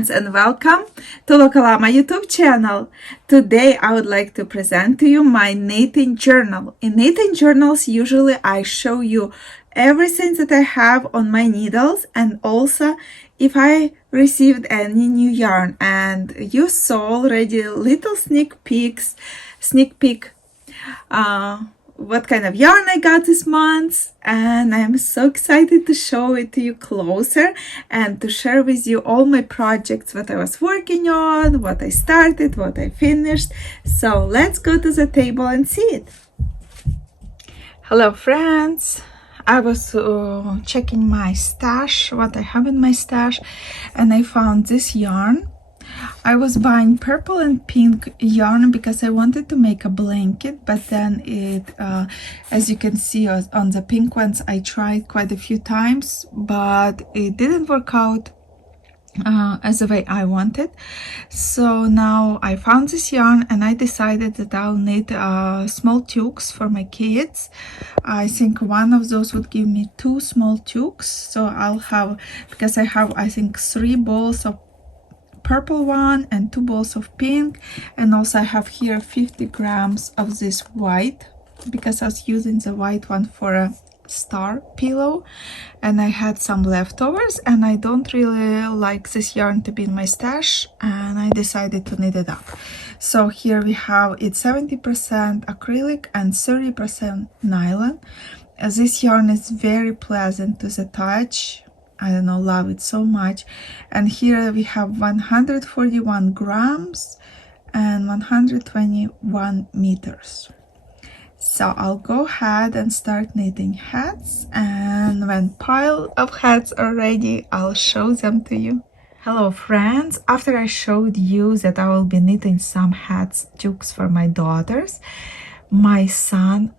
friends, and welcome to Lokalama YouTube channel. Today I would like to present to you my knitting journal. In knitting journals, usually I show you everything that I have on my needles and also if I received any new yarn. And you saw already little sneak peek what kind of yarn I got this month, and I'm so excited to show it to you closer and to share with you all my projects, what I was working on, what I started, what I finished. So let's go to the table and see it. Hello friends, I was checking my stash, what I have in my stash, and I found this yarn. I was buying purple and pink yarn because I wanted to make a blanket, but then as you can see on the pink ones, I tried quite a few times, but it didn't work out as the way I wanted. So now I found this yarn and I decided that I'll knit small toques for my kids. I think one of those would give me 2 small toques. So I'll have, because I have I think 3 balls of purple one and 2 balls of pink, and also I have here 50 grams of this white because I was using the white one for a star pillow and I had some leftovers and I don't really like this yarn to be in my stash, and I decided to knit it up. So here we have it 70% acrylic and 30% nylon. This yarn is very pleasant to the touch. I don't know, love it so much. And here we have 141 grams and 121 meters. So I'll go ahead and start knitting hats, and when pile of hats are ready, I'll show them to you. Hello friends, after I showed you that I will be knitting some hats, toques for my daughters, my son,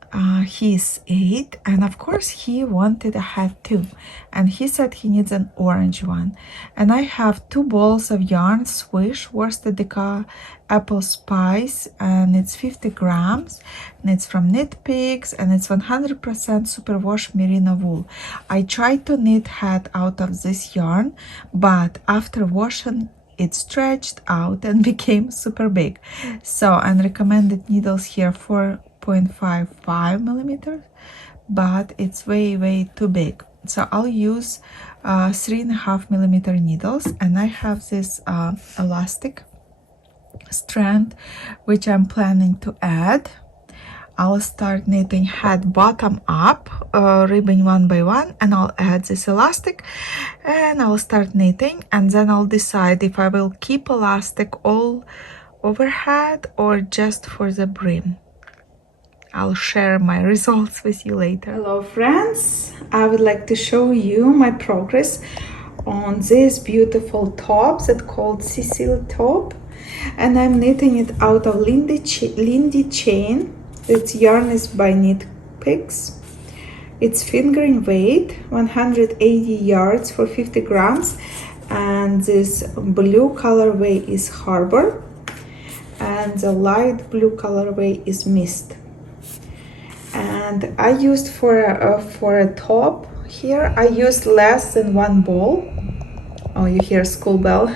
he's 8, and of course he wanted a hat too, and he said he needs an orange one. And I have 2 balls of yarn Swish worsted deca apple spice, and it's 50 grams, and it's from Knit Picks, and it's 100% superwash merino wool. I tried to knit hat out of this yarn, but after washing it stretched out and became super big. So, and recommended needles here 4.55 millimeters, but it's way too big. So I'll use 3.5 millimeter needles, and I have this elastic strand which I'm planning to add. I'll start knitting hat bottom up, ribbing one by one, and I'll add this elastic and I'll start knitting, and then I'll decide if I will keep elastic all over hat or just for the brim. I'll share my results with you later. Hello friends, I would like to show you my progress on this beautiful top that's called Sicily top, and I'm knitting it out of Lindy chain. Its yarn is by Knit Picks. It's fingering weight, 180 yards for 50 grams, and this blue colorway is Harbor, and the light blue colorway is Mist. And I used for a top here, I used less than 1 ball. Oh, you hear school bell.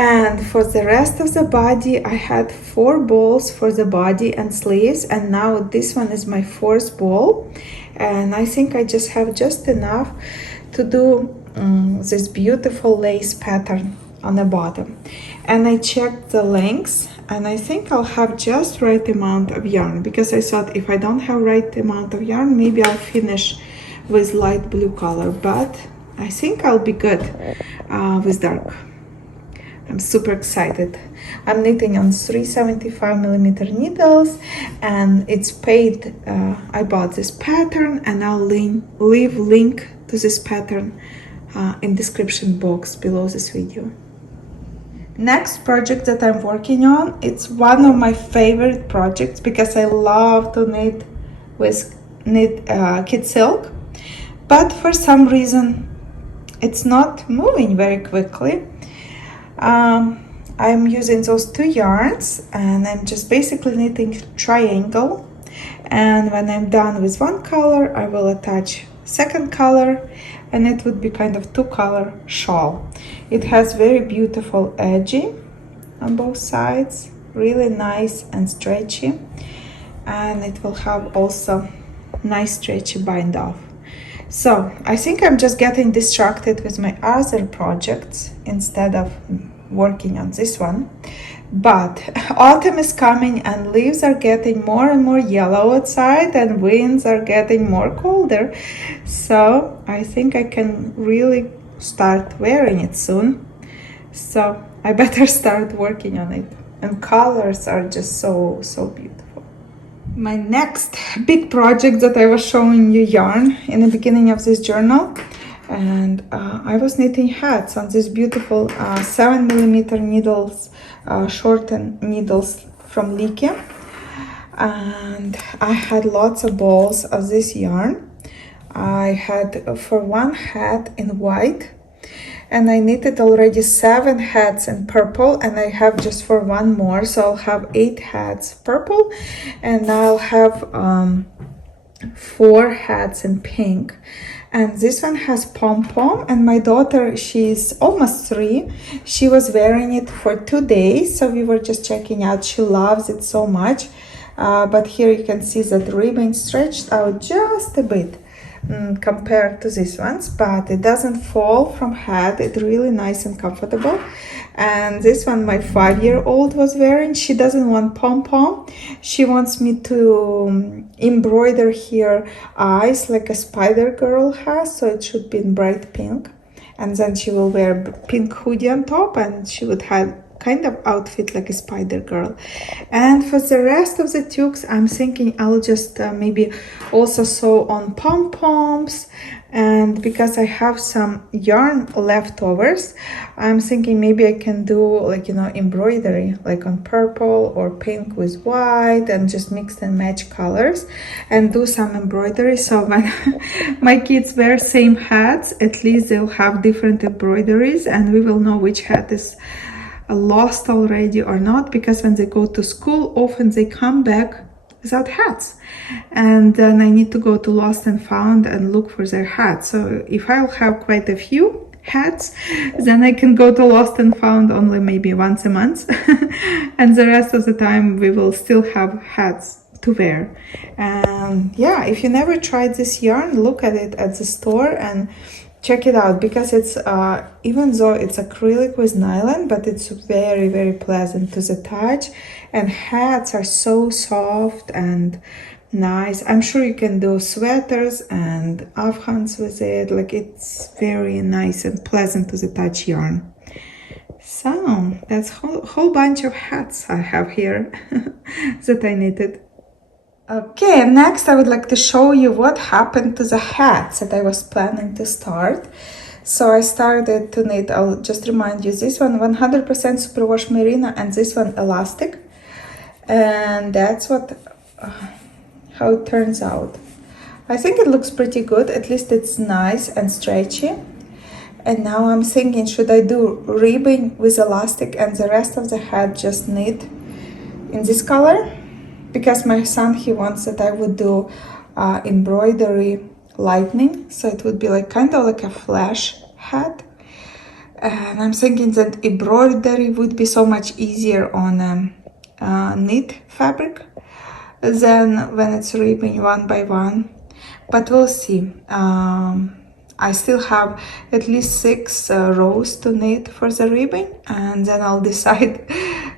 And for the rest of the body, I had 4 balls for the body and sleeves, and now this one is my 4th ball, and I think I just have just enough to do this beautiful lace pattern on the bottom. And I checked the lengths, and I think I'll have just right amount of yarn, because I thought if I don't have right amount of yarn, maybe I'll finish with light blue color, but I think I'll be good with dark. I'm super excited. I'm knitting on 375 millimeter needles, and it's paid. I bought this pattern, and I'll leave link to this pattern in description box below this video. Next project that I'm working on, it's one of my favorite projects because I love to knit with kid silk, but for some reason it's not moving very quickly. I'm using those 2 yarns, and I'm just basically knitting triangle, and when I'm done with one color I will attach second color, and it would be kind of two-color shawl. It has very beautiful edging on both sides, really nice and stretchy, and it will have also nice stretchy bind off. So I think I'm just getting distracted with my other projects instead of working on this one. But autumn is coming and leaves are getting more and more yellow outside and winds are getting more colder. So I think I can really start wearing it soon. So I better start working on it. And colors are just so beautiful. My next big project that I was showing you yarn in the beginning of this journal, and I was knitting hats on these beautiful 7mm needles, shortened needles from Leeke, and I had lots of balls of this yarn. I had for one hat in white, and I knitted already 7 hats in purple, and I have just for one more, so I'll have 8 hats purple, and I'll have 4 hats in pink. And this one has pom-pom, and my daughter, she's almost 3, she was wearing it for 2 days, so we were just checking out. She loves it so much, but here you can see that the ribbon stretched out just a bit compared to these ones, but it doesn't fall from hat. It's really nice and comfortable. And this one my 5-year-old was wearing. She doesn't want pom-pom. She wants me to embroider here eyes like a spider girl has, so it should be in bright pink, and then she will wear pink hoodie on top, and she would have kind of outfit like a spider girl. And for the rest of the toques, I'm thinking I'll just maybe also sew on pom-poms, and because I have some yarn leftovers, I'm thinking maybe I can do, like, you know, embroidery like on purple or pink with white, and just mix and match colors and do some embroidery. So when my kids wear same hats, at least they'll have different embroideries, and we will know which hat is lost already or not, because when they go to school, often they come back without hats, and then I need to go to Lost and Found and look for their hats. So if I'll have quite a few hats, then I can go to Lost and Found only maybe once a month and the rest of the time we will still have hats to wear. And yeah, if you never tried this yarn, look at it at the store and check it out, because it's even though it's acrylic with nylon, but it's very pleasant to the touch, and hats are so soft and nice. I'm sure you can do sweaters and afghans with it. Like, it's very nice and pleasant to the touch yarn. So that's whole bunch of hats I have here that I knitted. Okay, next I would like to show you what happened to the hats that I was planning to start. So I started to knit, I'll just remind you, this one 100% superwash merino and this one elastic. And that's what how it turns out. I think it looks pretty good, at least it's nice and stretchy. And now I'm thinking, should I do ribbing with elastic and the rest of the hat just knit in this color? Because my son, he wants that I would do embroidery lightning, so it would be like kind of like a flash hat. And I'm thinking that embroidery would be so much easier on knit fabric than when it's ribbing one by one. But we'll see. I still have at least 6 rows to knit for the ribbing, and then I'll decide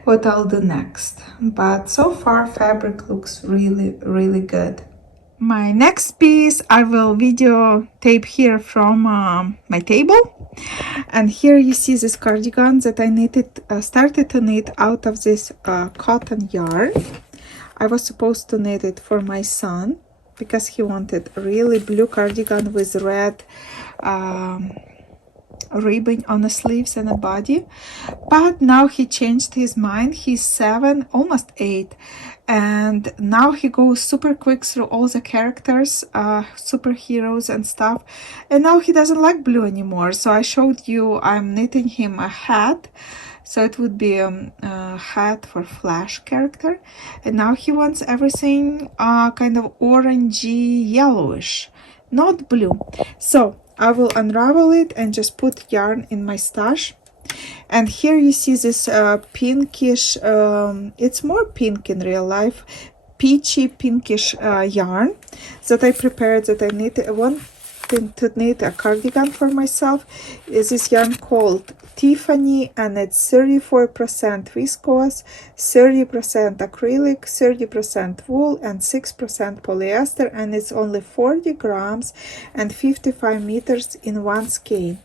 what I'll do next. But so far fabric looks really good. My next piece I will videotape here from my table, and here you see this cardigan that I knitted, started to knit out of this cotton yarn. I was supposed to knit it for my son because he wanted a really blue cardigan with red ribbon on the sleeves and the body, but now he changed his mind. He's 7, almost 8, and now he goes super quick through all the characters, superheroes and stuff, and now he doesn't like blue anymore. So I showed you I'm knitting him a hat, so it would be a hat for Flash character, and now he wants everything kind of orangey yellowish. not blue. So I will unravel it and just put yarn in my stash. And here you see this pinkish, it's more pink in real life, peachy pinkish yarn that I prepared, that I wanted to knit a cardigan for myself. Is this yarn called Tiffany, and it's 34% viscose, 30% acrylic, 30% wool, and 6% polyester, and it's only 40 grams and 55 meters in one skein.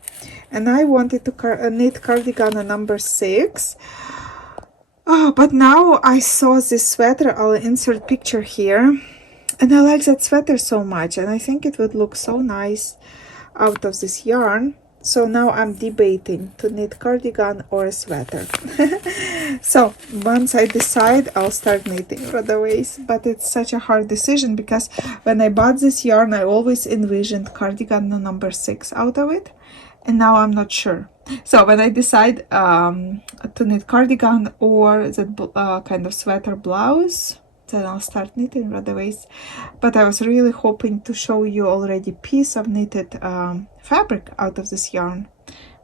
And I wanted to knit cardigan number 6. Oh, but now I saw this sweater. I'll insert picture here, and I like that sweater so much, and I think it would look so nice out of this yarn. So now I'm debating to knit cardigan or a sweater. So once I decide, I'll start knitting right away. But it's such a hard decision because when I bought this yarn, I always envisioned cardigan number 6 out of it, and now I'm not sure. So when I decide to knit cardigan or that kind of sweater blouse, then I'll start knitting right away. But I was really hoping to show you already piece of knitted fabric out of this yarn,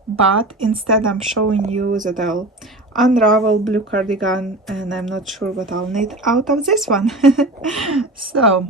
but instead I'm showing you that I'll unravel blue cardigan, and I'm not sure what I'll knit out of this one. So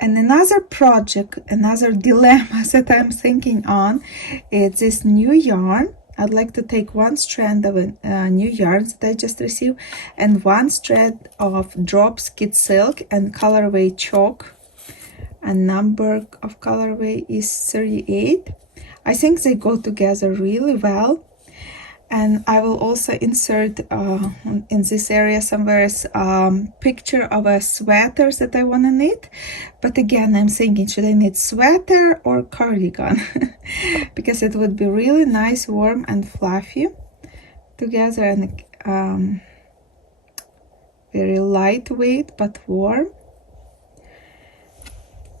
and another project, another dilemma that I'm thinking on is this new yarn. I'd like to take one strand of new yarn that I just received and one strand of drops kid silk and colorway chalk, and number of colorway is 38. I think they go together really well. And I will also insert in this area somewhere picture of a sweater that I want to knit. But again, I'm thinking, should I knit sweater or cardigan? Because it would be really nice, warm and fluffy together, and very lightweight but warm.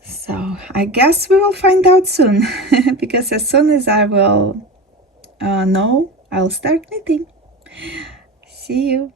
So I guess we will find out soon, because as soon as I will know, I'll start knitting. See you.